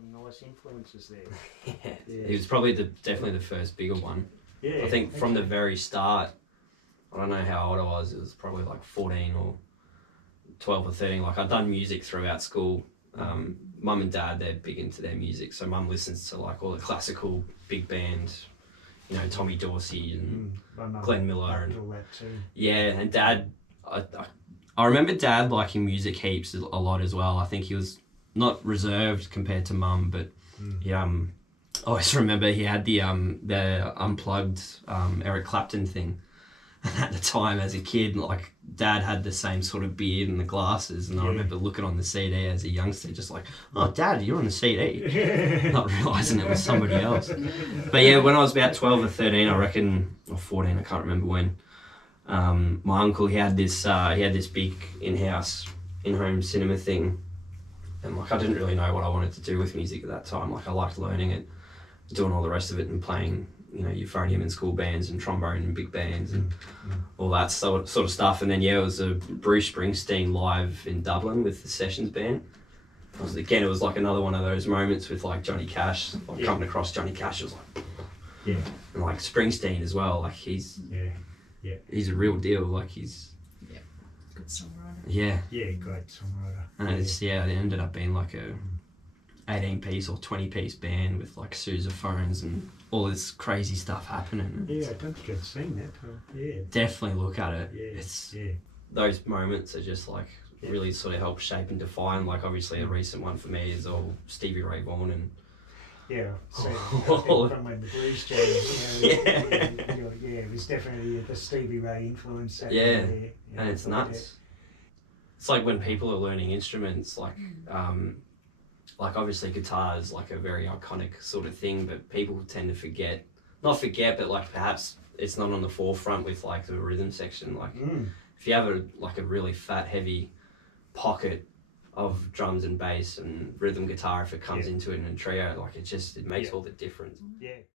some nice influences there. Yeah. He was probably definitely the first bigger one. Yeah, I think from the very start, I don't know how old I was, it was probably like 14 or 12 or 13. Like I'd done music throughout school. Mum and dad, they're big into their music. So mum listens to like all the classical big band, you know, Tommy Dorsey and Glenn Miller. And all that too. Yeah, and dad, I remember dad liking music heaps a lot as well. I think he was not reserved compared to mum, but I always remember he had the unplugged Eric Clapton thing. And at the time, as a kid, like dad had the same sort of beard and the glasses, and I remember looking on the CD as a youngster, just like, "Oh, Dad, you're on the CD," not realizing it was somebody else. But yeah, when I was about 12 or 13, I reckon, or 14, I can't remember when. My uncle, he had this big in-home cinema thing, and like I didn't really know what I wanted to do with music at that time. Like I liked learning it, doing all the rest of it, and playing, you know, euphonium in school bands and trombone and big bands and all that sort of stuff. And then it was a Bruce Springsteen live in Dublin with the Sessions band. It was like another one of those moments with like Johnny Cash, like coming across Johnny Cash. It was like, and like Springsteen as well. Like he's a real deal. Like he's good songwriter. Yeah, great songwriter. And it ended up being like a 18-piece or 20-piece band with like sousaphones and all this crazy stuff happening. Yeah, I don't think I've seen that. Definitely look at it. Yeah, Those moments are just like really sort of help shape and define. Like obviously a recent one for me is all Stevie Ray Vaughan and from my blues jams. It was definitely the Stevie Ray influence. And it's nuts. It's like when people are learning instruments, like obviously guitar is like a very iconic sort of thing, but people tend to but like perhaps it's not on the forefront with like the rhythm section. Like if you have a really fat, heavy pocket of drums and bass and rhythm guitar, if it comes into it in a trio, like it makes all the difference. Yeah.